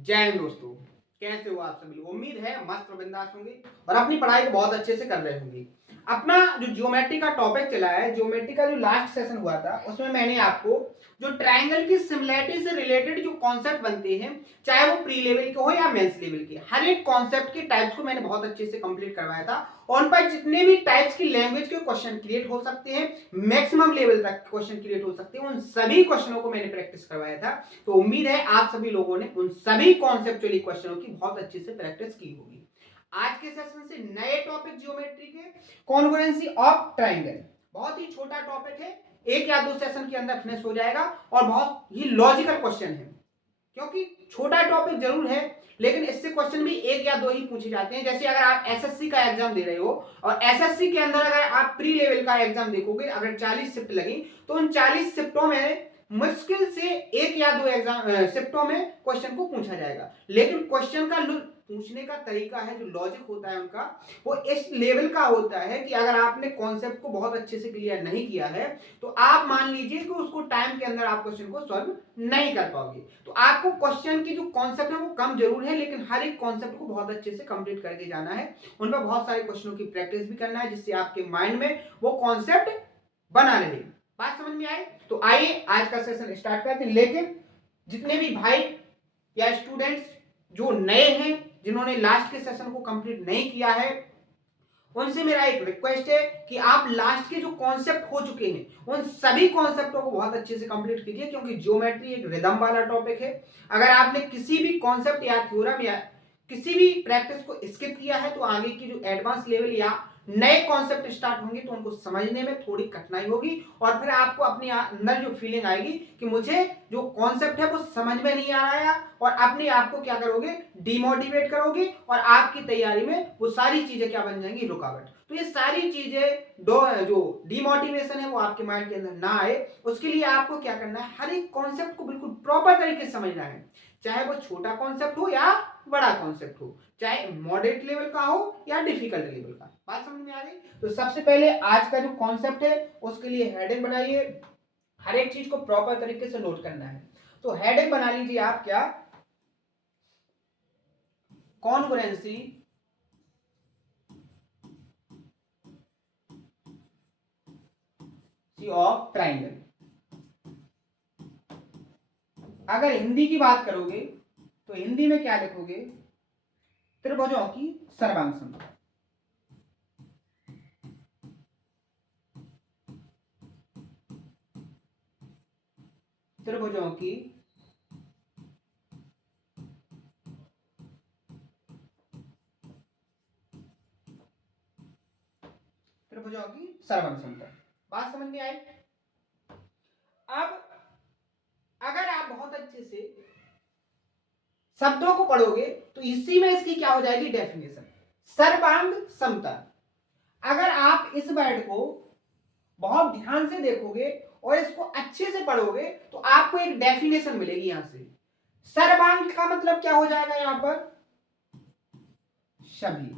जय हिंद दोस्तों। कैसे हो आप सभी लोग? उम्मीद है मस्त और बिंदास होंगे और अपनी पढ़ाई को बहुत अच्छे से कर रहे होंगे। अपना जो ज्योमेट्री का टॉपिक चला है, ज्योमेट्री का जो लास्ट सेशन हुआ था उसमें मैंने आपको जो ट्रायंगल की सिमिलैरिटी से रिलेटेड जो कॉन्सेप्ट बनते हैं, चाहे वो प्री लेवल के हो या मेंस लेवल के, हर एक कॉन्सेप्ट के टाइप्स को मैंने बहुत अच्छे से कंप्लीट करवाया था। और उन पर जितने भी टाइप्स की लैंग्वेज के क्वेश्चन क्रिएट हो सकते हैं, मैक्सिमम लेवल तक क्वेश्चन क्रिएट हो सकते हैं, उन सभी क्वेश्चनों को मैंने प्रैक्टिस करवाया था। तो उम्मीद है आप सभी लोगों ने उन सभी कॉन्सेप्चुअली क्वेश्चनों की बहुत अच्छे से प्रैक्टिस की होगी। आज के सेशन से नए टॉपिक ज्योमेट्री के, कॉन्ग्रुएंसी ऑफ ट्रायंगल। बहुत ही छोटा टॉपिक है, एक या दो सेशन के अंदर फिनिश हो जाएगा और बहुत ही लॉजिकल क्वेश्चन है। क्योंकि छोटा टॉपिक जरूर है लेकिन इससे क्वेश्चन भी एक या दो ही पूछे जाते हैं। जैसे अगर आप एसएससी का एग्जाम दे रहे हो और एसएससी के अंदर अगर आप प्री लेवल का एग्जाम देखोगे, अगर 40 शिफ्ट लगी तो उन 40 शिफ्टों में मुश्किल से एक या दो एग्जाम शिफ्टों में क्वेश्चन को पूछा जाएगा। लेकिन क्वेश्चन का पूछने का तरीका है, जो लॉजिक होता है उनका, वो इस लेवल का होता है कि अगर आपने कॉन्सेप्ट को बहुत अच्छे से क्लियर नहीं किया है तो आप मान लीजिए कि उसको टाइम के अंदर आप क्वेश्चन को सॉल्व नहीं कर पाओगे। तो आपको क्वेश्चन की जो कॉन्सेप्ट है वो कम जरूर है लेकिन हर एक कॉन्सेप्ट को बहुत अच्छे से कंप्लीट करके जाना है। उन पर बहुत सारे क्वेश्चनों की प्रैक्टिस भी करना है जिससे आपके माइंड में वो कॉन्सेप्ट बना रहे। बात समझ में आई? तो आइए आज का सेशन स्टार्ट करते हैं। लेकिन जितने भी भाई या स्टूडेंट्स जो नए हैं, जिन्होंने लास्ट के सेशन को कंप्लीट नहीं किया है, उनसे मेरा एक रिक्वेस्ट है कि आप लास्ट के जो कॉन्सेप्ट हो चुके हैं उन सभी कॉन्सेप्टों को बहुत अच्छे से कंप्लीट कीजिए। क्योंकि ज्योमेट्री एक रिदम वाला टॉपिक है। अगर आपने किसी भी कॉन्सेप्ट या थ्योरम या किसी भी प्रैक्टिस को स्किप किया है तो आगे की जो एडवांस लेवल या नए कॉन्सेप्ट स्टार्ट होंगे तो उनको समझने में थोड़ी कठिनाई होगी और फिर आपको अपने अंदर जो फीलिंग आएगी कि मुझे जो कॉन्सेप्ट है वो समझ में नहीं आ रहा है, और अपने आप को क्या करोगे, डिमोटिवेट करोगे और आपकी तैयारी में वो सारी चीजें क्या बन जाएंगी, रुकावट। तो ये सारी चीजें जो डिमोटिवेशन है वो आपके माइंड के अंदर ना आए, उसके लिए आपको क्या करना है, हर एक कॉन्सेप्ट को बिल्कुल प्रॉपर तरीके से समझना है। चाहे वो छोटा कॉन्सेप्ट हो या बड़ा कॉन्सेप्ट हो, चाहे मॉडरेट लेवल का हो या डिफिकल्ट लेवल का। बात समझ में आ गई? तो सबसे पहले आज का जो कॉन्सेप्ट है उसके लिए हेडिंग बनाइए। हर एक चीज को प्रॉपर तरीके से नोट करना है। तो हेडिंग बना लीजिए आप, क्या, कॉन्ग्रुएंसी ऑफ ट्राइंगल। अगर हिंदी की बात करोगे तो हिंदी में क्या लिखोगे, त्रिभुजों की सर्वांग समता। त्रिभुजों की त्रिभुजों की सर्वांग समता। बात समझ में आई? अब अगर आप बहुत अच्छे से शब्दों को पढ़ोगे तो इसी में इसकी क्या हो जाएगी, डेफिनेशन, सर्वांग समता। अगर आप इस वर्ड को बहुत ध्यान से देखोगे और इसको अच्छे से पढ़ोगे तो आपको एक डेफिनेशन मिलेगी। यहां से सर्वांग का मतलब क्या हो जाएगा, यहां पर सभी।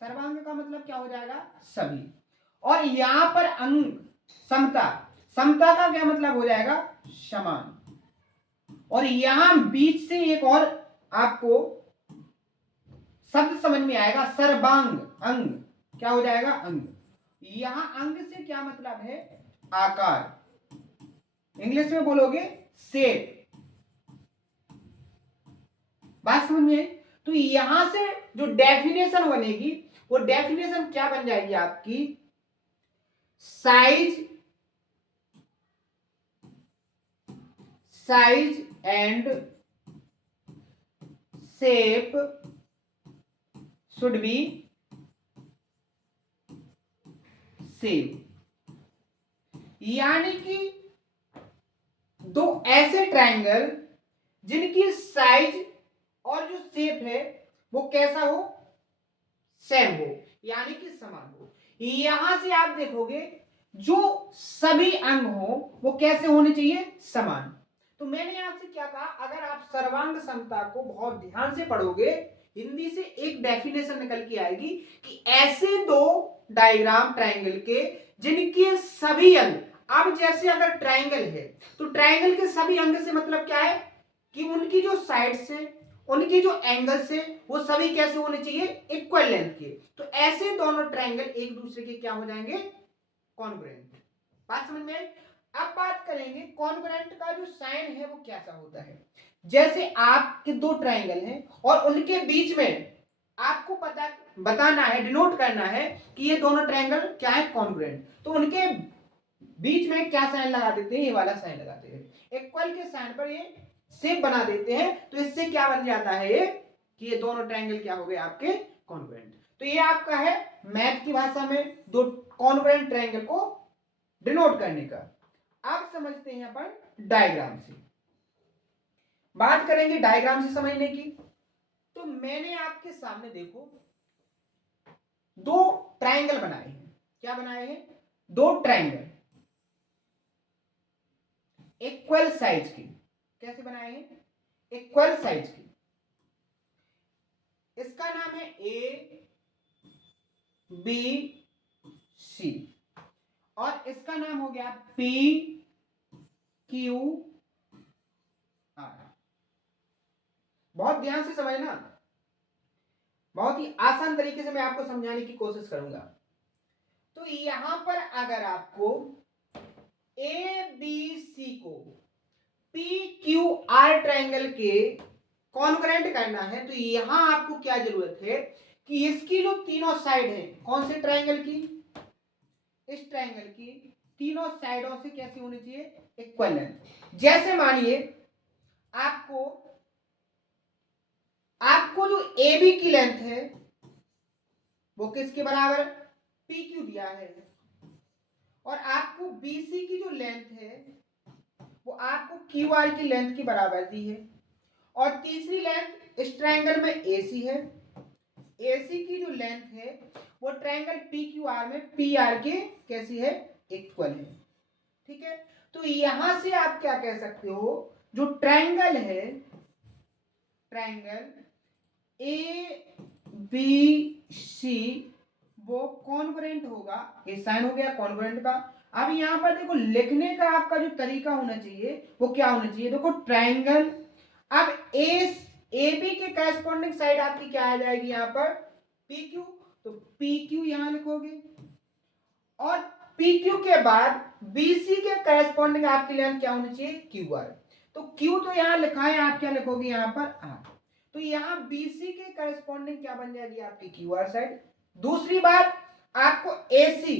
सर्वांग का मतलब क्या हो जाएगा, सभी। और यहां पर अंग, समता, समता का क्या मतलब हो जाएगा, समान। और यहां बीच से एक और आपको शब्द समझ में आएगा, सर्वांग, अंग, क्या हो जाएगा, अंग। यहां अंग से क्या मतलब है, आकार। इंग्लिश में बोलोगे शेप। बात समझ में आई? तो यहां से जो डेफिनेशन बनेगी वो डेफिनेशन क्या बन जाएगी आपकी, size, size and shape should be same. यानी कि दो ऐसे ट्रायंगल जिनकी साइज और जो शेप है वो कैसा हो, सेम हो, यानी कि समान हो। यहां से आप देखोगे जो सभी अंग हो वो कैसे होने चाहिए, समान। तो मैंने आपसे क्या कहा, अगर आप सर्वांग समता को बहुत ध्यान से पढ़ोगे, हिंदी से एक डेफिनेशन निकल के आएगी कि ऐसे दो डायग्राम ट्रायंगल के जिनके सभी अंग, अब जैसे अगर ट्रायंगल है तो ट्रायंगल के सभी अंग से मतलब क्या है, कि उनकी जो साइड से, उनकी जो एंगल से, वो सभी कैसे होने चाहिए, इक्वल लेंथ के। तो ऐसे दोनों ट्रायंगल एक दूसरे के क्या हो जाएंगे, कॉन्ग्रुएंट। बात समझ में आई। अब बात करेंगे कॉन्ग्रुएंट का जो साइन है वो कैसा होता है। जैसे आपके दो ट्रायंगल हैं और उनके बीच में आपको बताना है, डिनोट करना है कि ये दोनों ट्रायंगल क्या है, कॉन्ग्रुएंट। तो उनके बीच में क्या साइन लगा देते हैं, ये वाला साइन लगाते हैं। इक्वल के साइन पर ये शेप बना देते हैं। तो इससे क्या बन जाता है ये, कि ये दोनों ट्रायंगल क्या हो गए आपके, कॉन्ग्रुएंट। तो ये आपका है मैथ की भाषा में दो कॉन्ग्रुएंट ट्रायंगल को डिनोट करने का। आप समझते हैं अपन डायग्राम से, बात करेंगे डायग्राम से समझने की। तो मैंने आपके सामने देखो दो ट्रायंगल बनाए हैं। क्या बनाए हैं, दो ट्रायंगल इक्वल साइज की। कैसे बनाए हैं, इक्वल साइज की। इसका नाम है ए बी सी और इसका नाम हो गया पी क्यू आर। बहुत ध्यान से समझना, बहुत ही आसान तरीके से मैं आपको समझाने की कोशिश करूंगा। तो यहां पर अगर आपको ए बी सी को पी क्यू आर ट्रायंगल के कॉन्ग्रुएंट करना है, तो यहां आपको क्या जरूरत है कि इसकी जो तीनों साइड है, कौन से ट्रायंगल की, इस ट्रायंगल की तीनों साइडों से कैसी होनी चाहिए, इक्वल लेंथ। जैसे मानिए आपको जो ए बी की लेंथ है वो किसके बराबर, पी क्यू दिया है, और आपको बीसी की जो लेंथ है वो आपको क्यू आर की लेंथ के बराबर दी है, और तीसरी लेंथ इस ट्रायंगल में एसी है, एसी की जो लेंथ है वो ट्रायंगल पी क्यू आर में पी आर के कैसी है, इक्वल है। ठीक है, तो यहां से आप क्या कह सकते हो, जो ट्रायंगल है, ट्रायंगल ए बी सी वो कॉन्ग्रुएंट होगा। ये साइन हो गया कॉन्ग्रुएंट का। अब यहां पर देखो लिखने का आपका जो तरीका होना चाहिए वो क्या होना चाहिए, देखो ट्रायंगल, अब ए बी के करस्पॉन्डिंग साइड आपकी क्या आ जाएगी यहाँ पर, पी क्यू। तो पी क्यू यहां लिखोगे और पी क्यू के बाद बीसी के करस्पॉन्डिंग आपकी लेंथ क्या होनी चाहिए, क्यू आर। तो क्यू तो यहां लिखा है, आप क्या लिखोगे यहाँ पर आर। तो यहां बीसी के करस्पॉन्डिंग क्या बन जाएगी आपकी क्यू आर साइड। दूसरी बात आपको एसी,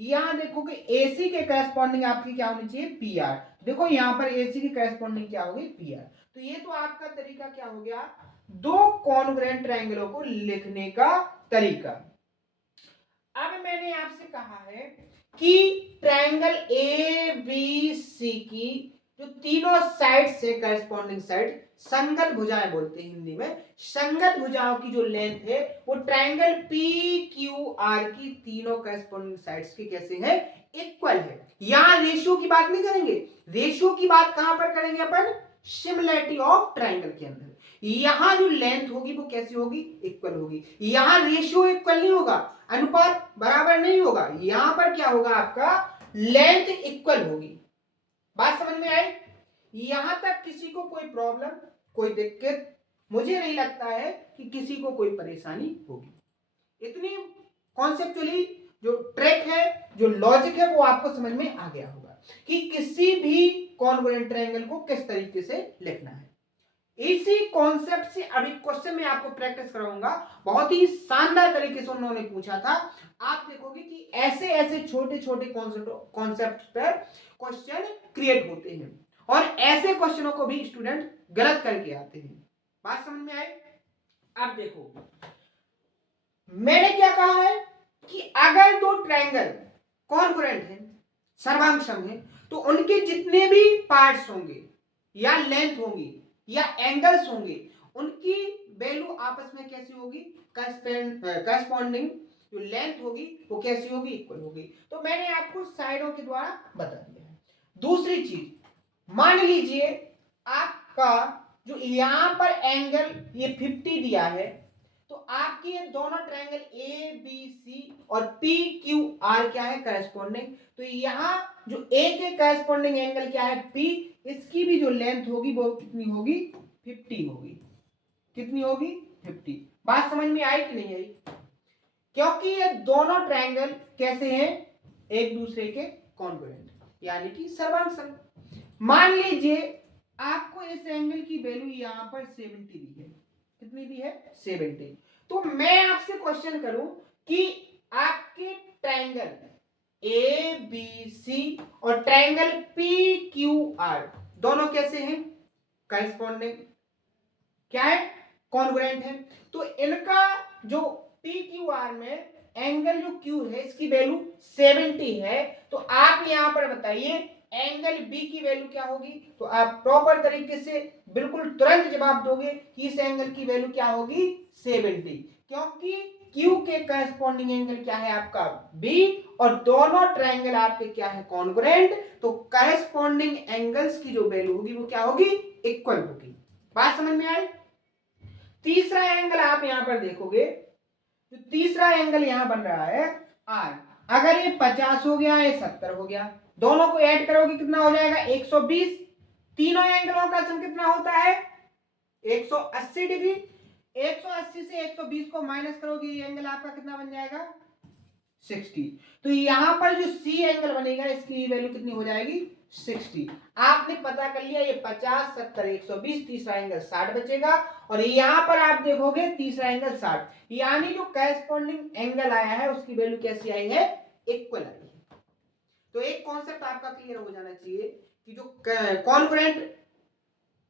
यहां देखो कि एसी के करस्पॉन्डिंग आपकी क्या होनी चाहिए, पी आर। देखो यहां पर एसी की करस्पॉन्डिंग क्या होगी, पी आर। तो ये तो आपका तरीका क्या हो गया, दो कॉन्ग्रुएंट ट्रायंगलों को लिखने का तरीका। अब मैंने आपसे कहा है कि ट्रायंगल ए बी सी की जो तीनों साइड से करस्पॉन्डिंग साइड, संगत भुजाएं बोलते हैं हिंदी में, संगत भुजाओं की जो लेंथ है वो ट्रायंगल पी क्यू आर की तीनों करस्पॉन्डिंग साइड्स की कैसे है, इक्वल है। यहां रेशियो की बात नहीं करेंगे, रेशियो की बात कहां पर करेंगे अपन, सिमिलैरिटी ऑफ ट्रायंगल के अंदर। यहां जो लेंथ होगी वो कैसी होगी, इक्वल होगी। यहां रेशियो इक्वल नहीं होगा, अनुपात बराबर नहीं होगा, यहां पर क्या होगा आपका, लेंथ इक्वल होगी। बात समझ में आई। यहां तक किसी को कोई प्रॉब्लम, कोई दिक्कत, मुझे नहीं लगता है कि किसी को कोई परेशानी होगी। इतनी कॉन्सेप्चुअली जो ट्रिक है, जो लॉजिक है वो आपको समझ में आ गया होगा कि किसी भी कॉन्ग्रुएंट ट्रायंगल को किस तरीके से लिखना है। इसी कॉन्सेप्ट से अभी क्वेश्चन में आपको प्रैक्टिस कराऊंगा। बहुत ही शानदार तरीके से उन्होंने पूछा था। आप देखोगे कि ऐसे ऐसे छोटे छोटे कॉन्सेप्ट पर क्वेश्चन क्रिएट होते हैं और ऐसे क्वेश्चनों को भी स्टूडेंट गलत करके आते हैं। बात समझ में आई। अब देखो मैंने क्या कहा है कि अगर दो ट्रायंगल कॉन्ग्रुएंट हैं, सर्वांगसम है, तो उनके जितने भी पार्ट्स होंगे या लेंथ होंगी या एंगल्स होंगे, उनकी वैल्यू आपस में कैसी होगी, करस्पॉन्डिंग जो लेंथ होगी वो कैसी होगी, इक्वल होगी। तो मैंने आपको साइडों के द्वारा बता दिया है। दूसरी चीज, मान लीजिए आपका जो यहां पर एंगल ये 50 दिया है, तो आपकी ये दोनों ट्रायंगल ए बी सी और पी क्यू आर क्या है, करस्पॉन्डिंग। तो यहां जो ए के करस्पॉन्डिंग एंगल क्या है, पी, इसकी भी जो लेंथ होगी वो कितनी होगी, 50 होगी। कितनी होगी? 50। बात समझ में आई कि नहीं आई? क्योंकि ये दोनों ट्रायंगल कैसे हैं? एक दूसरे के कॉन्ग्रुएंट, यानी कि सर्वांग। मान लीजिए आपको इस एंगल की वैल्यू यहां पर 70 दी है। कितनी दी है? 70। तो मैं आपसे क्वेश्चन करूं कि आपके ट्रायंगल ए बी सी और ट्रायंगल पी क्यू आर दोनों कैसे हैं? करस्पॉन्डिंग क्या है? कॉन्ग्रुएंट है। तो इनका जो पी क्यू आर में एंगल जो क्यू है इसकी वैल्यू 70 है। तो आप यहां पर बताइए एंगल बी की वैल्यू क्या होगी? तो आप प्रॉपर तरीके से बिल्कुल तुरंत जवाब दोगे कि इस एंगल की वैल्यू क्या होगी? 70, क्योंकि क्यू के करस्पॉन्डिंग एंगल क्या है आपका? बी, और दोनों ट्रायंगल आपके क्या है? कॉन्ग्रुएंट। तो करस्पॉन्डिंग एंगल्स की जो वैल्यू होगी वो क्या होगी? इक्वल होगी। बात समझ में आई? तीसरा एंगल आप यहां पर देखोगे, जो तीसरा एंगल यहां बन रहा है आर, अगर ये 50 हो गया, ये 70 हो गया, दोनों को ऐड करोगे कितना हो जाएगा? 120। तीनों एंगलों का सम कितना होता है? 180 डिग्री। 180 से 120 को माइनस करोगे, ये एंगल आपका कितना बन जाएगा? 60। तो यहां पर जो सी एंगल बनेगा इसकी वैल्यू कितनी हो जाएगी? 60। आपने पता कर लिया ये 50, 70, 120, तीसरा एंगल 60 बचेगा। और यहां पर आप देखोगे तीसरा एंगल 60, यानी जो करस्पॉन्डिंग एंगल आया है उसकी वैल्यू कैसी आई है? इक्वल आई है। तो एक कॉन्सेप्ट आपका क्लियर हो जाना चाहिए कि जो कॉन्ग्रुएंट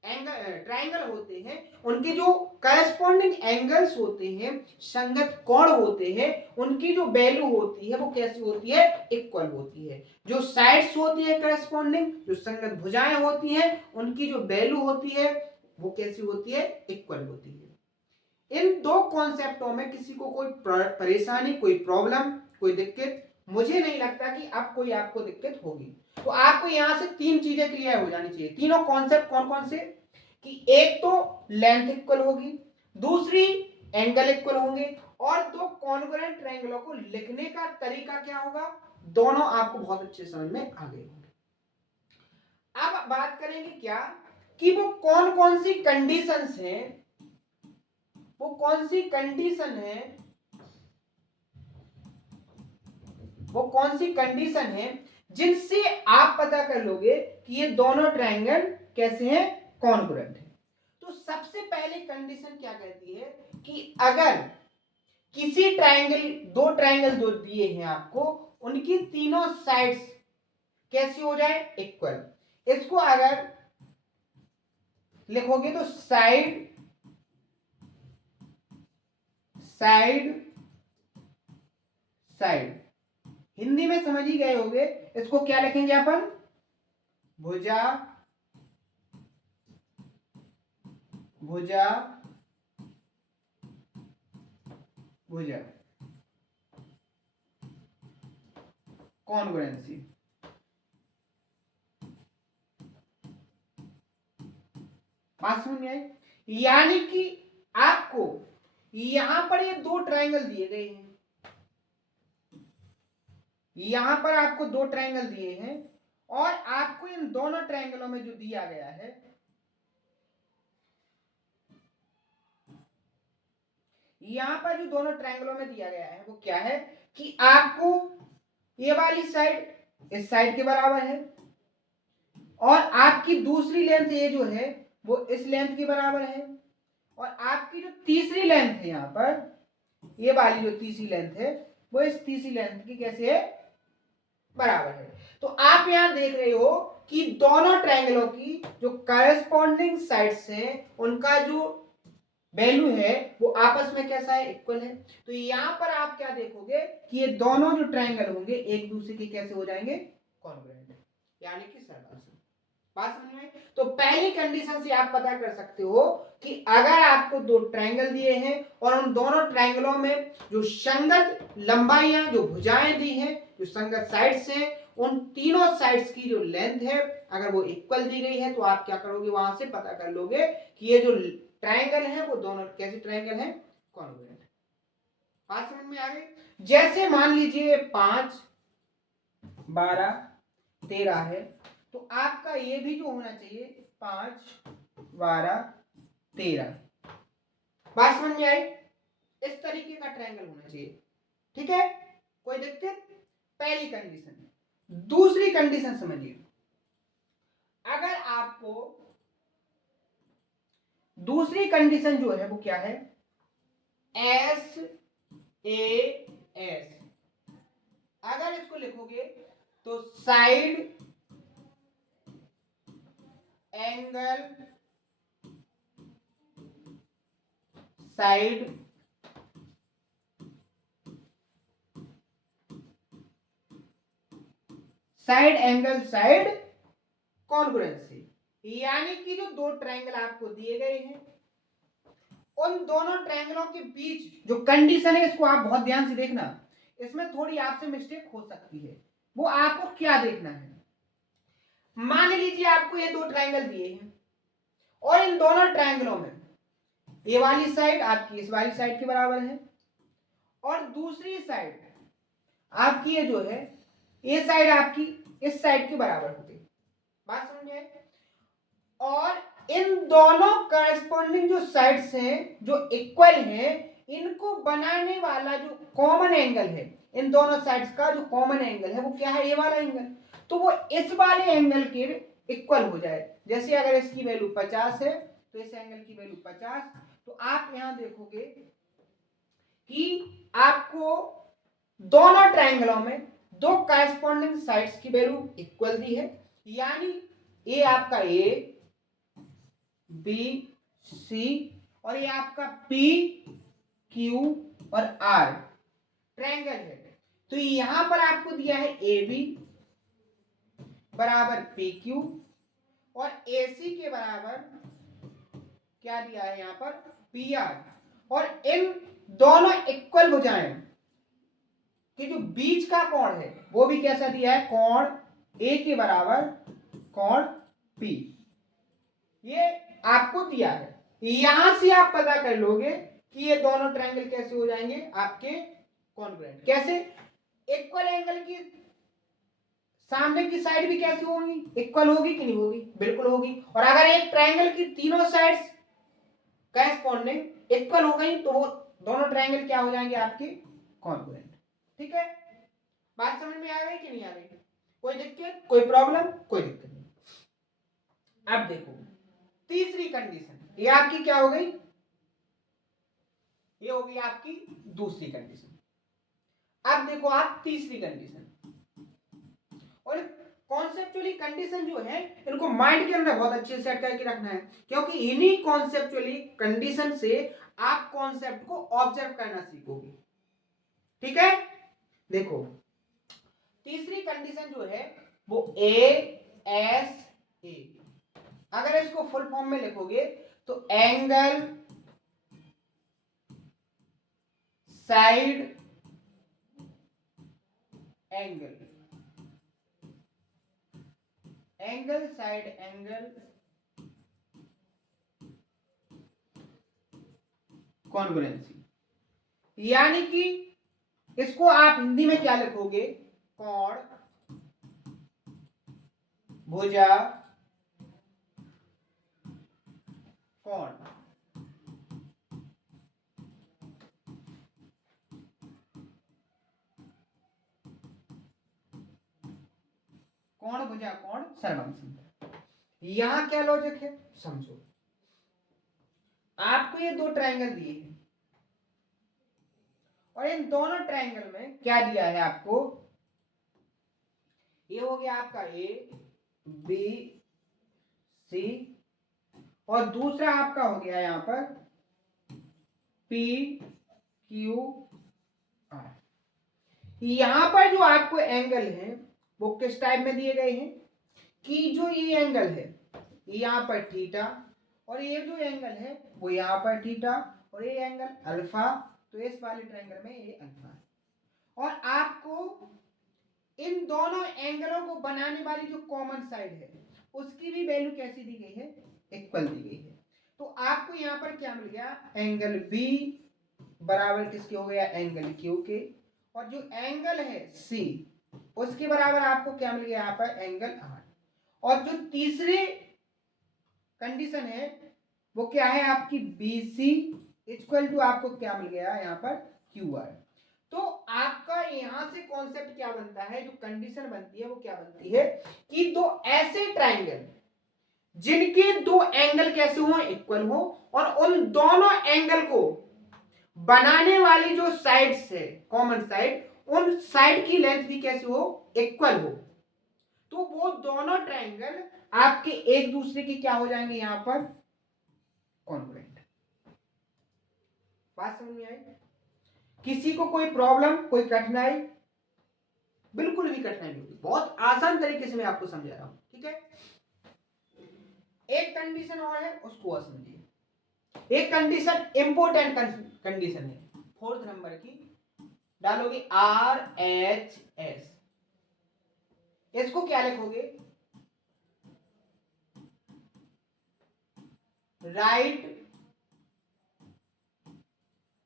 ट्रायंगल होते हैं उनके जो करस्पॉन्डिंग एंगल्स होते हैं, संगत कोण होते हैं, उनकी जो वैल्यू होती है वो कैसी होती है? इक्वल होती है। जो साइड्स होती है करस्पॉन्डिंग, जो संगत भुजाएं होती हैं, उनकी जो वैल्यू होती है वो कैसी होती है? इक्वल होती है। इन दो कॉन्सेप्टों में किसी को कोई परेशानी, कोई प्रॉब्लम, कोई दिक्कत मुझे नहीं लगता कि अब कोई आपको दिक्कत होगी। तो आपको यहां से तीन चीजें क्लियर हो जानी चाहिए। तीनों कॉन्सेप्ट कौन कौन से? कि एक तो लेंथ इक्वल होगी, दूसरी एंगल इक्वल होंगे, और दो कॉन्ग्रुएंट ट्रायंगलों को लिखने का तरीका क्या होगा, दोनों आपको बहुत अच्छे समझ में आ गए होंगे। अब बात करेंगे क्या कि वो कौन कौन सी कंडीशंस हैं, वो कौन सी कंडीशन है, वो कौन सी कंडीशन है जिनसे आप पता कर लोगे कि ये दोनों ट्रायंगल कैसे हैं? कॉन्ग्रुएंट है। तो सबसे पहली कंडीशन क्या कहती है कि अगर किसी ट्रायंगल, दो ट्रायंगल जो दिए हैं आपको, उनकी तीनों साइड्स कैसी हो जाए? इक्वल। इसको अगर लिखोगे तो साइड साइड साइड, हिंदी में समझ ही गए होंगे। इसको क्या लिखेंगे अपन? भुजा भुजा भुजा, कॉन्ग्रुएंसी। बात समझ में आई? यानी कि आपको यहां पर ये दो ट्रायंगल दिए गए हैं, यहां पर आपको दो ट्रायंगल दिए हैं, और आपको इन दोनों ट्रायंगलों में जो दिया गया है, यहां पर जो दोनों ट्रायंगलों में दिया गया है वो क्या है कि आपको ये वाली साइड इस साइड के बराबर है, और आपकी दूसरी लेंथ ये जो है वो इस लेंथ के बराबर है, और आपकी जो तीसरी लेंथ है यहां पर, ये वाली जो तीसरी लेंथ है वो इस तीसरी लेंथ की कैसे है? बराबर है। तो आप यहां देख रहे हो कि दोनों ट्रायंगलों की जो करस्पॉन्डिंग साइड्स हैं उनका जो वैल्यू है वो आपस में कैसा है? इक्वल है। तो यहां पर आप क्या देखोगे कि ये दोनों जो ट्रायंगल होंगे एक दूसरे के कैसे हो जाएंगे? कॉन्ग्रुएंट, यानी कि सर्वांग। बात समझ में? तो पहली कंडीशन से आप पता कर सकते हो कि अगर आपको दो ट्रायंगल दिए हैं और उन दोनों ट्रायंगलों में जो संगत लंबाइयां, जो भुजाएं दी हैं, जो संगत साइड्स हैं, उन तीनों साइड्स की जो लेंथ है अगर वो इक्वल दी गई है, तो आप क्या करोगे? वहां से पता कर लोगे कि ये जो ट्रायंगल है वो दोनों कैसे ट्रायंगल है? कॉन्ग्रुएंट। बात समझ में आ गई? जैसे मान लीजिए 5, 12, 13 है, तो आपका ये भी जो होना चाहिए 5, 12, 13। बात समझ में आई? इस तरीके का ट्रायंगल होना चाहिए। ठीक है, कोई दिक्कत? पहली कंडीशन। दूसरी कंडीशन समझिए, अगर आपको दूसरी कंडीशन जो है वो क्या है, एस ए एस। अगर इसको लिखोगे तो side angle, side side angle, side congruency, यानी कि जो दो ट्रायंगल आपको दिए गए हैं उन दोनों ट्रायंगलों के बीच जो कंडीशन है, इसको आप बहुत ध्यान से देखना, इसमें थोड़ी आपसे मिस्टेक हो सकती है। वो आपको क्या देखना है, मान लीजिए आपको ये दो ट्रायंगल दिए हैं और इन दोनों ट्रायंगलों में ये वाली साइड आपकी इस वाली साइड के बराबर है और दूसरी साइड आपकी ये जो है ये साइड आपकी इस साइड के बराबर होगी। बात समझ में आई? और इन दोनों करस्पॉन्डिंग जो साइड्स हैं जो इक्वल हैं, इनको बनाने वाला जो कॉमन एंगल है, इन दोनों साइड्स का जो कॉमन एंगल है वो क्या है, ये वाला एंगल। तो वो इस वाले एंगल के इक्वल हो जाए। जैसे अगर इसकी वैल्यू 50 है तो इस एंगल की वैल्यू 50, तो आप यहां देखोगे कि आपको दोनों ट्रायंगलों में दो करस्पॉन्डिंग साइड्स की वैल्यू इक्वल दी है, यानी ये आपका ए बी सी और ये आपका पी क्यू और आर ट्रायंगल है। तो यहां पर आपको दिया है ए बी बराबर पी क्यू और ए सी के बराबर क्या दिया है यहां पर, पी आर। और इन दोनों इक्वल भुजाएं कि जो बीच का कोण है वो भी कैसा दिया है, कोण ए के बराबर कोण पी, ये आपको दिया है। यहां से आप पता कर लोगे कि ये दोनों ट्रायंगल कैसे हो जाएंगे आपके कॉन्ग्रुएंट। कैसे, इक्वल एंगल की सामने की साइड भी कैसी होगी, इक्वल होगी कि नहीं होगी, बिल्कुल होगी। और अगर एक ट्रायंगल की तीनों साइड्स करस्पॉन्डिंग इक्वल हो गई तो वो दोनों ट्रायंगल क्या हो जाएंगे आपके कॉन्ग्रुएंट। ठीक है, बात समझ में आ गई कि नहीं आ गई? कोई दिक्कत, कोई प्रॉब्लम? कोई दिक्कत नहीं। अब देखो तीसरी कंडीशन, ये आपकी क्या हो गई, ये हो गई आपकी दूसरी कंडीशन। अब देखो आप तीसरी कंडीशन, और कॉन्सेप्चुअली कंडीशन जो है इनको माइंड के अंदर बहुत अच्छे से सेट करके रखना है, क्योंकि इन्हीं कॉन्सेप्चुअली कंडीशन से आप कॉन्सेप्ट को ऑब्जर्व करना सीखोगे। ठीक है, देखो तीसरी कंडीशन जो है वो ए एस ए। अगर इसको फुल फॉर्म में लिखोगे तो angle side angle, angle side angle congruency, यानी कि इसको आप हिंदी में क्या लिखोगे, कोण भुजा कोण। कोण भुजा कोण सर्वम। यहां क्या लॉजिक है समझो, आपको ये दो ट्रायंगल दिए हैं और इन दोनों ट्रायंगल में क्या दिया है आपको, ये हो गया आपका ए बी सी और दूसरा आपका हो गया यहां पर पी क्यू आर। यहां पर जो आपको एंगल है वो किस टाइप में दिए गए हैं कि जो ये एंगल है यहां पर थीटा और ये जो एंगल है वो यहां पर थीटा और ये एंगल अल्फा, तो इस वाले ट्रायंगल में ये अल्फा है। और आपको इन दोनों एंगलों को बनाने वाली जो कॉमन साइड है उसकी भी वैल्यू कैसी दी गई है, इक्वल दी गई है। तो आपको यहां पर क्या मिल गया, एंगल बी बराबर किसके हो गया, एंगल क्यू के, और जो एंगल है सी उसके बराबर आपको क्या मिल गया यहाँ पर, एंगल आर। और जो तीसरी कंडीशन है वो क्या है आपकी BC इक्वल टू आपको क्या मिल गया यहाँ पर QR। तो आपका यहां से कॉन्सेप्ट क्या बनता है, जो कंडीशन बनती है वो क्या बनती है कि दो ऐसे ट्राइंगल जिनके दो एंगल कैसे हो, इक्वल हो, और उन दोनों एंगल को बनाने वाली जो साइड्स है, कॉमन साइड, उन साइड की लेंथ भी कैसे हो, इक्वल हो, तो वो दोनों ट्राइंगल आपके एक दूसरे के क्या हो जाएंगे, यहां पर कॉन्ग्रुएंट। बात समझ में आई? किसी को कोई प्रॉब्लम, कोई कठिनाई? बिल्कुल भी कठिनाई नहीं होगी, बहुत आसान तरीके से मैं आपको समझा रहा हूं, ठीक है। एक कंडीशन और है, उसको और समझिए। एक कंडीशन इंपोर्टेंट कंडीशन है, 4th नंबर की, डालोगे RHS, इसको क्या लिखोगे, राइट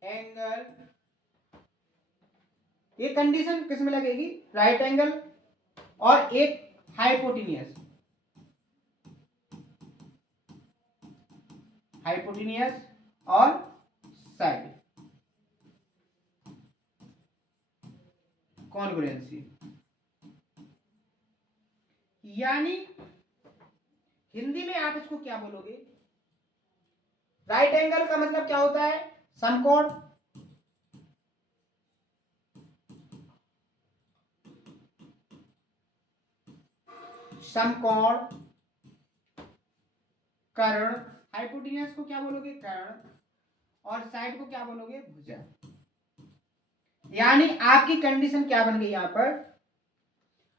एंगल। ये कंडीशन किस में लगेगी, राइट एंगल और एक हाइपोटेनियस, हाइपोटेनियस और साइड कॉन्ग्रुएंसी। यानी हिंदी में आप इसको क्या बोलोगे, राइट एंगल का मतलब क्या होता है, समकोण, समकोण, कर्ण, हाइपोटेनियस को क्या बोलोगे, कर्ण, और साइड को क्या बोलोगे, भुजा। यानी आपकी कंडीशन क्या बन गई यहां पर,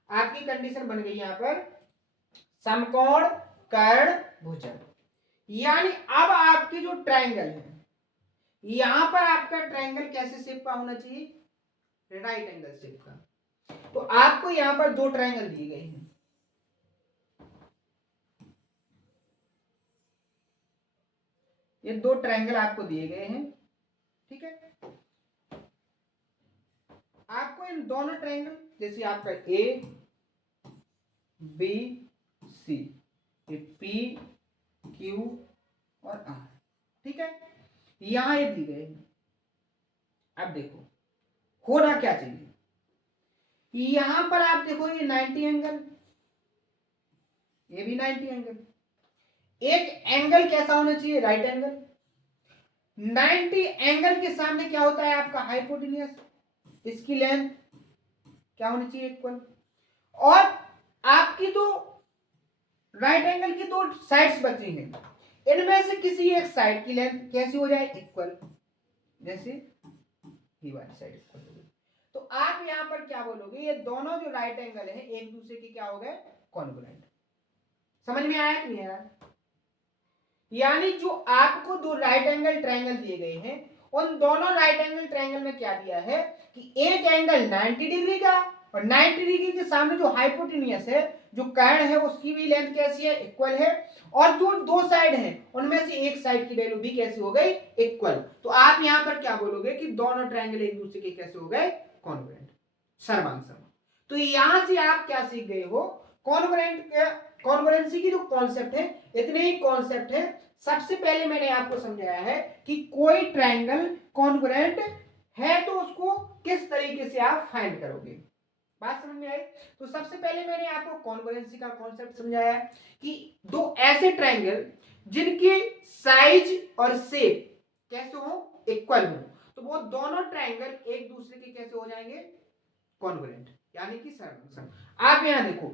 आपकी कंडीशन बन गई यहां पर समकोण, कर्ण, भुजा। यानी अब आपके जो ट्रायंगल है, यहां पर आपका ट्रायंगल कैसे शेप का होना चाहिए, राइट एंगल शेप का। तो आपको यहां पर दो ट्रायंगल दिए गए हैं, ये दो ट्रायंगल आपको दिए गए हैं, ठीक है। आपको इन दोनों ट्रायंगल, जैसे आपका ABC, ये PQ और R, ठीक है, यहां ये दिए गए हैं। अब देखो होना क्या चाहिए, यहां पर आप देखो ये 90 एंगल, ये भी 90 एंगल, एक एंगल कैसा होना चाहिए, राइट एंगल। 90 एंगल के सामने क्या होता है आपका हाइपोटेनियस, इसकी लेंथ क्या होनी चाहिए, इक्वल। और आपकी तो राइट एंगल की दो साइड्स बची हैं, इनमें से किसी एक साइड की लेंथ कैसी हो जाए, इक्वल, जैसे ये वाली साइड इक्वल हो गई। तो आप यहां पर क्या बोलोगे, ये दोनों जो राइट एंगल है एक दूसरे के क्या हो गए, कॉन्ग्रुएंट। समझ में आया कि नहीं आया? यानी जो आपको दो राइट एंगल ट्रायंगल दिए गए हैं, उन दोनों राइट एंगल ट्रायंगल में क्या दिया है कि एक एंगल 90 डिग्री का, और 90 डिग्री के सामने जो हाइपोटेनियस है, जो कर्ण है, उसकी भी लेंथ कैसी है, इक्वल है, और जो दो साइड हैं उनमें से एक साइड की वैल्यू भी कैसी हो गई, इक्वल। तो आप यहां पर क्या बोलोगे कि दोनों ट्रायंगल एक दूसरे के कैसे हो गए, कॉन्ग्रुएंट, सर्वांग। तो यहां से आप क्या सीख गए हो, कॉन्ग्रुएंट का, कॉन्ग्रुएंसी की जो कॉन्सेप्ट है, इतने ही कॉन्सेप्ट है। सबसे पहले मैंने आपको समझाया है कि कोई ट्रायंगल कॉन्ग्रुएंट है तो उसको किस तरीके से आप फाइंड करोगे। बात समझ में आई? तो सबसे पहले मैंने आपको कॉन्ग्रुएंसी का कॉन्सेप्ट समझाया कि दो ऐसे ट्रायंगल जिनकी साइज और शेप कैसे हो, इक्वल हो, तो वो दोनों ट्रायंगल एक दूसरे के कैसे हो जाएंगे, कॉन्ग्रुएंट, यानी कि सर्वसम। आप यहां देखो,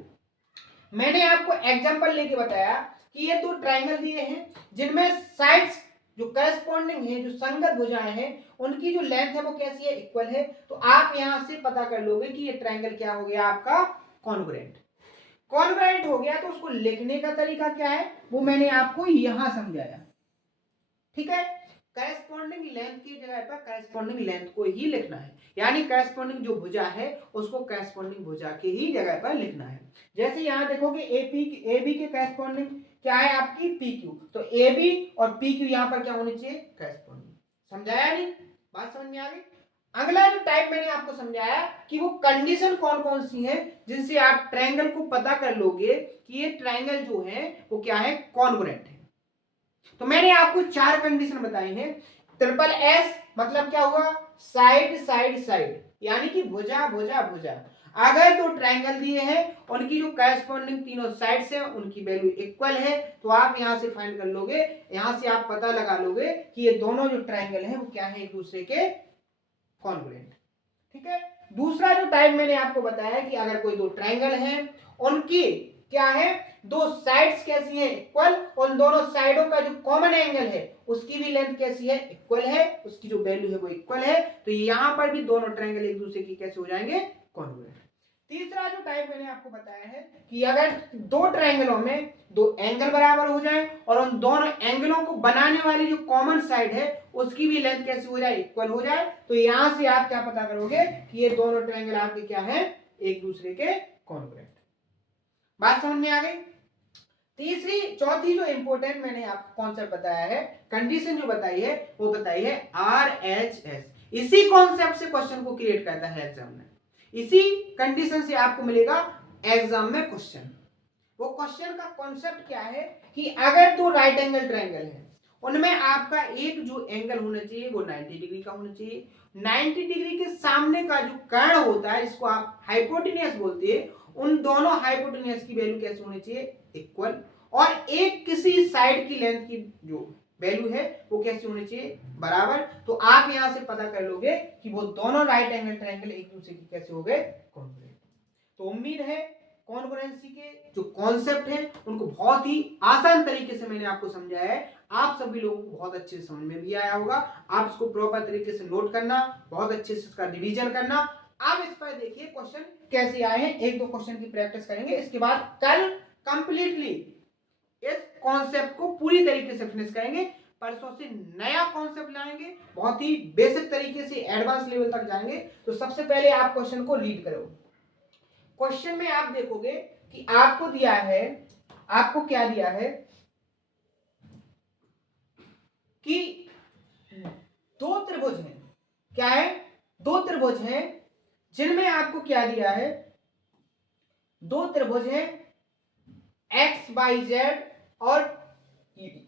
मैंने आपको एग्जांपल लेके बताया कि ये दो ट्रायंगल दिए हैं जिनमें साइड्स जो करस्पॉन्डिंग है, जो संगत भुजाएं हैं, उनकी जो लेंथ है वो कैसी है, इक्वल है। तो आप यहां से पता कर लोगे कि ये ट्रायंगल क्या हो गया आपका, कॉन्ग्रुएंट। कॉन्ग्रुएंट हो गया तो उसको लिखने का तरीका क्या है वो मैंने आपको यहां समझाया, ठीक है। करस्पॉन्डिंग लेंथ की जगह पर करस्पॉन्डिंग लेंथ को ही लिखना है, यानी करस्पॉन्डिंग जो भुजा है उसको करस्पॉन्डिंग भुजा की ही जगह पर लिखना है। जैसे यहां देखोगे AB के करस्पॉन्डिंग क्या है आपकी, PQ, तो AB और PQ यहां पर क्या होनी चाहिए, करस्पॉन्डिंग। समझाया नहीं? बात समझ में आ गई? अगला जो टाइप मैंने आपको समझाया कि वो कंडीशन कौन कौन सी है जिनसे आप ट्रायंगल को पता कर लोगे कि ये ट्रायंगल जो है वो क्या है, कॉन्ग्रुएंट है। तो मैंने आपको 4 कंडीशन बताई हैं। ट्रिपल एस मतलब क्या हुआ, साइड साइड साइड, यानी कि भुजा भुजा भुजा। अगर दो ट्रायंगल दिए हैं, उनकी जो करस्पॉन्डिंग तीनों साइड से उनकी वैल्यू इक्वल है, तो आप यहां से फाइंड कर लोगे, यहां से आप पता लगा लोगे कि ये दोनों जो ट्रायंगल हैं वो क्या है, एक दूसरे के कॉन्ग्रुएंट। ठीक है। दूसरा जो टाइप मैंने आपको बताया कि अगर कोई दो ट्रायंगल हैं, उनकी क्या है, दो साइड्स कैसी है, इक्वल, उन दोनों साइडों का जो कॉमन एंगल है उसकी भी लेंथ कैसी है, इक्वल है, उसकी जो वैल्यू है वो इक्वल है, तो यहां पर भी दोनों ट्रायंगल एक दूसरे की कैसे हो जाएंगे, कॉन्ग्रुएंट। तीसरा जो टाइप मैंने आपको बताया है कि अगर दो ट्रायंगलों में दो एंगल बराबर हो जाए और उन दोनों एंगलों को बनाने वाली जो कॉमन साइड है उसकी भी लेंथ कैसी हो जाए, इक्वल हो जाए, तो यहां से आप क्या पता करोगे कि ये दोनों ट्रायंगल आपके क्या है, एक दूसरे के कॉन्ग्रुएंट। बात समझ में आ गई। तीसरी चौथी जो इंपॉर्टेंट मैंने आपको कॉन्सेप्ट बताया है, कंडीशन जो बताई है वो बताई है RHS। इसी कॉन्सेप्ट से क्वेश्चन को क्रिएट करता है एग्जाम में, इसी कंडीशन से आपको मिलेगा एग्जाम में क्वेश्चन। वो क्वेश्चन का कॉन्सेप्ट क्या है कि अगर दो राइट एंगल ट्रायंगल है, उनमें आपका एक जो एंगल होना चाहिए वो 90 डिग्री का होना चाहिए। 90 डिग्री के सामने का जो कर्ण होता है, इसको आप हाइपोटेन्यूस बोलते हैं, उन दोनों हाइपोटेन्यूस की वैल्यू कैसे होनी चाहिए, इक्वल, और एक किसी साइड की लेंथ की जो वैल्यू है वो कैसे होनी चाहिए, बराबर। तो आप यहां से पता कर लोगे कि वो दोनों राइट एंगल ट्रायंगल एक दूसरे की कैसे हो गए, कॉन्ग्रुएंट। तो उम्मीद है कॉन्ग्रुएंसी के जो कॉन्सेप्ट है उनको बहुत ही आसान तरीके से मैंने आपको समझाया है, आप सभी लोगों को बहुत अच्छे से समझ में भी आया होगा। आप इसको प्रॉपर तरीके से नोट करना, बहुत अच्छे से इसका रिवीजन करना। आप इस पर देखिए क्वेश्चन कैसे आए हैं, एक दो क्वेश्चन की प्रैक्टिस करेंगे, इसके बाद कल कंप्लीटली इस कॉन्सेप्ट को पूरी तरीके से फिनिश करेंगे। परसों से नया कॉन्सेप्ट लाएंगे, बहुत ही बेसिक तरीके से एडवांस लेवल तक जाएंगे। तो सबसे पहले आप क्वेश्चन को रीड करो। क्वेश्चन में आप देखोगे कि आपको दिया है, आपको क्या दिया है कि दो त्रिभुज हैं, क्या है, दो त्रिभुज हैं, जिनमें आपको क्या दिया है, दो त्रिभुज हैं एक्स वाई जेड और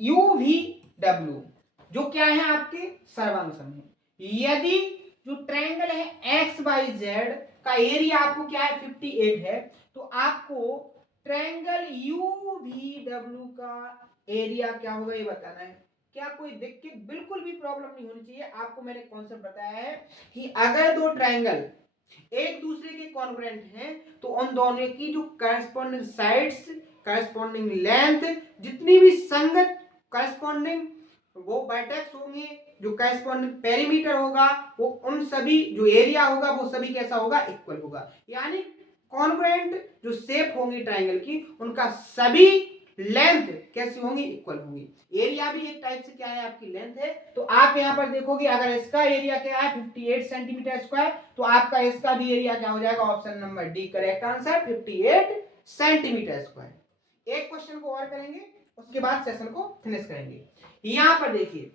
यू वी डब्ल्यू, जो क्या है, आपके सर्वांग सम है। यदि जो ट्रायंगल है एक्स वाई जेड का एरिया आपको क्या है, 58 है, तो आपको ट्रायंगल यू वी डब्ल्यू का एरिया क्या होगा ये बताना है। क्या कोई दिक्कत, बिल्कुल भी प्रॉब्लम नहीं होनी चाहिए। आपको मैंने कॉन्सेप्ट बताया है कि अगर दो ट्रायंगल एक दूसरे के कॉन्ग्रुएंट हैं, तो उन दोनों की जो करस्पॉन्डिंग साइड्स, करस्पॉन्डिंग लेंथ, जितनी भी संगत करस्पॉन्डिंग वो वर्टेक्स होंगे, जो करस्पॉन्डिंग पेरीमीटर होगा, वो उन सभी जो एरिया होगा वो सभी कैसा होगा, इक्वल होगा। यानी कॉन्ग्रुएंट जो शेप होंगी ट्रायंगल की, उनका सभी लेंथ कैसी होंगी, इक्वल होंगी। एरिया भी एक टाइप से क्या है, आपकी लेंथ है। तो आप यहां पर देखोगे अगर इसका एरिया क्या है 58 सेंटीमीटर स्क्वायर, तो आपका इसका भी एरिया क्या हो जाएगा, option number D correct answer, 58 centimetre square. एक क्वेश्चन को और करेंगे, उसके बाद सेशन को फिनिश करेंगे। यहां पर देखिए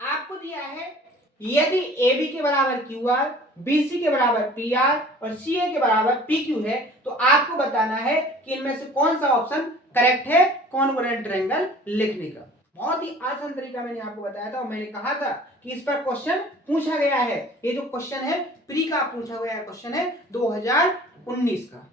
आपको दिया है यदि AB के बराबर QR, BC के बराबर PR और CA के बराबर PQ है, तो आपको बताना है कि इनमें से कौन सा ऑप्शन करेक्ट है कॉन्ग्रुएंट ट्रायंगल लिखने का। बहुत ही आसान तरीका मैंने आपको बताया था और मैंने कहा था कि इस पर क्वेश्चन पूछा गया है। ये जो क्वेश्चन है प्री का पूछा गया क्वेश्चन है 2019 का,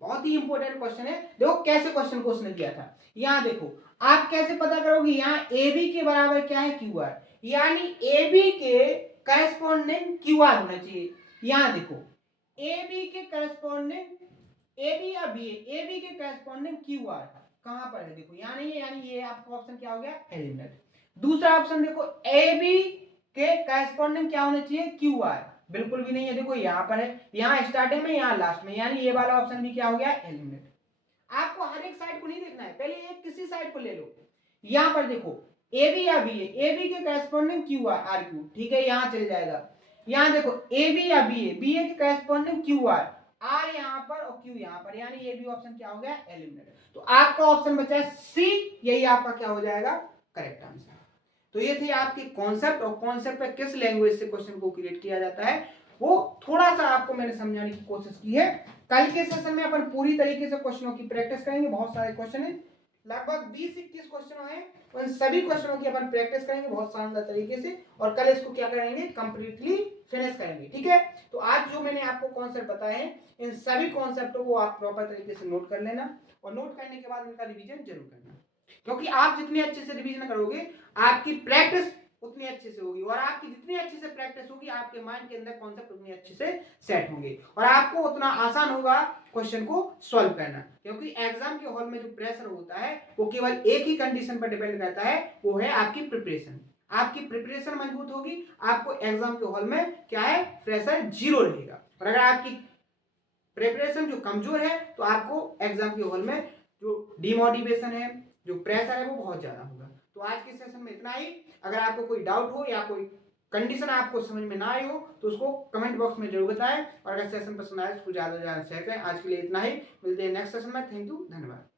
बहुत ही इंपॉर्टेंट क्वेश्चन है। देखो कैसे क्वेश्चन को उसने दिया था, यहां देखो आप कैसे पता करोगे, यहाँ AB के बराबर क्या है, QR, यानी AB के करस्पॉन्डिंग QR होना चाहिए। यहां देखो AB के करस्पॉन्डिंग, AB या BA, AB के करस्पॉन्डिंग QR कहां पर है, देखो यहां नहीं है, यानी ये आपका ऑप्शन क्या हो गया, एलिमिनेट। दूसरा ऑप्शन देखो AB के करस्पॉन्डिंग क्या होना चाहिए, QR, बिल्कुल भी नहीं है, देखो यहां पर है, यहां स्टार्टिंग में, यहां लास्ट में, यानी ये वाला ऑप्शन भी क्या हो गया, एलिमिनेट। आपको हर एक साइड को नहीं देखना है, पहले एक किसी साइड को ले लो। यहां पर देखो AB या BA, AB के करस्पॉन्डिंग QR, RQ, ठीक है, यहां चल जाएगा। यहां देखो AB या BA, BA के करस्पॉन्डिंग QR, R यहां पर और Q यहां पर, यानी ये भी ऑप्शन क्या हो गया, एलिमिनेट। तो आपका ऑप्शन बचा है C, यही आपका क्या हो जाएगा, करेक्ट आंसर। तो ये थे आपके कॉन्सेप्ट, और कॉन्सेप्ट पे किस लैंग्वेज से क्वेश्चन को क्रिएट किया जाता है वो थोड़ा सा आपको मैंने समझाने की कोशिश की है। कल के सेशन में अपन पूरी तरीके से क्वेश्चनों की प्रैक्टिस करेंगे, बहुत सारे क्वेश्चन है, लगभग 20-21 क्वेश्चन हैं, उन सभी क्वेश्चनों की अपन प्रैक्टिस करेंगे बहुत शानदार तरीके से और कल इसको क्या करेंगे कंप्लीटली फिनिश करेंगे। ठीक है, तो आज जो मैंने आपको कॉन्सेप्ट बताए हैं इन सभी कॉन्सेप्टों को आप प्रॉपर तरीके से नोट कर लेना और नोट करने के बाद इनका रिवीजन जरूर करना, क्योंकि आप जितने अच्छे से रिवीजन करोगे आपकी प्रैक्टिस उतनी अच्छे से होगी और आपकी जितनी अच्छे से प्रैक्टिस होगी आपके माइंड के अंदर कॉन्सेप्ट उतनी अच्छे से सेट होंगे और आपको उतना आसान होगा क्वेश्चन को सॉल्व करना, क्योंकि एग्जाम के हॉल में जो प्रेशर होता है वो केवल एक ही कंडीशन पर डिपेंड करता है, वो है आपकी प्रिपरेशन। आपकी प्रिपरेशन मजबूत होगी, आपको एग्जाम के हॉल में क्या है प्रेशर जीरो रहेगा, और अगर आपकी प्रिपरेशन जो कमजोर है तो आपको एग्जाम के हॉल में जो डिमोटिवेशन है, जो प्रेशर है वो बहुत ज्यादा होगा। तो आज के सेशन में इतना ही। अगर आपको कोई डाउट हो या कोई कंडीशन आपको समझ में ना आई हो तो उसको कमेंट बॉक्स में जरूर बताएं, और अगर सेशन पसंद आए तो ज्यादा से ज्यादा शेयर करें। आज के लिए इतना ही, मिलते हैं नेक्स्ट सेशन में। थैंक यू, धन्यवाद।